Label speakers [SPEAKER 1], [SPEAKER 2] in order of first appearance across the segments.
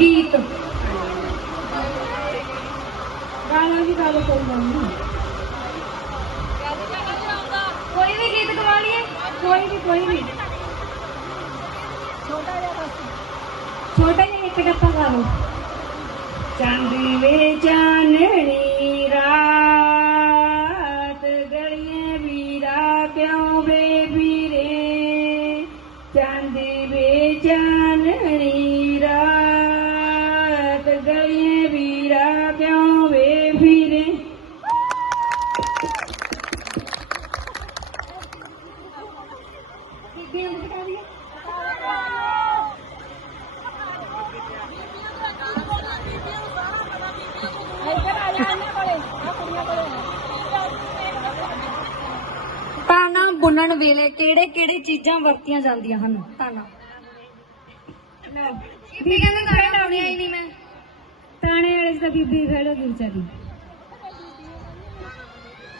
[SPEAKER 1] ਗੀਤ। ਗਾਣਾ ਵੀ ਗਾ ਲਓ ਕੋਈ ਗੱਲ ਨਹੀਂ ਕੋਈ ਵੀ ਗੀਤ ਗਵਾ ਲਈਏ। ਕੋਈ ਵੀ ਕੋਈ ਵੀ। ਛੋਟਾ ਜਿਹਾ ਬਸ ਛੋਟਾ ਜਿਹਾ ਇੱਕ ਗਾ ਲਓ। ਚਾਂਦੀ ਵੇ ਚਾਨਣੀ ਰਾਤ ਗਲੀਆਂ ਵੀਰਾ ਕਿਉਂ ਵੇ ਵੀਰੇ। ਚਾਂਦੀ ਵੇ ਚਾਨਣੀ ਬੁਣਨ ਵੇਲੇ ਕਿਹੜੇ ਕਿਹੜੇ ਚੀਜ਼ਾਂ ਵਰਤੀਆਂ ਜਾਂਦੀਆਂ ਹਨ? ਤਾਣਾ। ਬੀਬੀ ਕਹਿੰਦੇ ਖੇਡ ਆਉਣੀ ਆਈ ਨਹੀਂ ਮੈਂ। ਤਾਣੇ ਵਾਲੇ ਤਾਂ ਬੀਬੀ ਖੇਡ ਹੋ ਗਈ ਵਿਚਾਰੀ।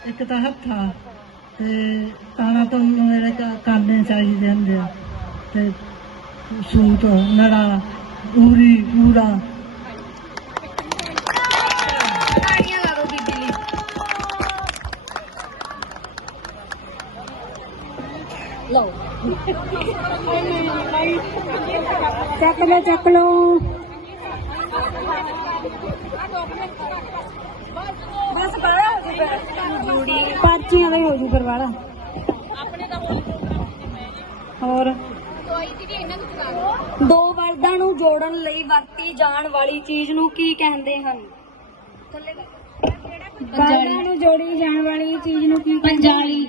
[SPEAKER 2] ਇੱਕ ਤਾਂ ਹੱਥਾ ਤੇ ਤਾਣਾ ਤੋਂ ਮੇਰੇ ਕਰਨੇ ਚਾਹੀਦੇ ਹੁੰਦੇ ਤੇ ਸੂਤ ਨੜਾ ਪੂਰੀ ਪੂਰਾ
[SPEAKER 1] ਤਾੜੀਆਂ ਲਾ ਦੋ ਬੀਬੀ ਲਈ ਲਓ। ਚੱਕ ਲਓ ਚੱਕ ਲਓ। ਬਸ ਬਾਰਾ ਹੋ ਜੂਗਾ ਪਾਚੀਆਂ ਦਾ ਹੀ ਹੋ ਜੂ ਫਿਰ ਬਾਰਾ ਹੋਰ ਦੋ ਵਰਦਾਂ ਨੂੰ ਜੋੜਨ ਲਈ ਵਰਤੀ ਜਾਣ ਵਾਲੀ ਚੀਜ਼ ਨੂੰ ਕੀ ਕਹਿੰਦੇ ਹਨ? ਵਰਦਾਂ ਨੂੰ ਜੋੜੀ ਜਾਣ ਵਾਲੀ ਚੀਜ਼ ਨੂੰ ਕੀ ਪੰਜਾਲੀ।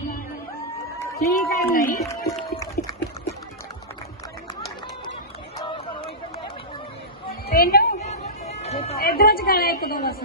[SPEAKER 1] ਇਹਨੂੰ? ਇਧਰੋਂ ਚ ਗਾਣਾ ਇੱਕ ਦੋ ਬਸ।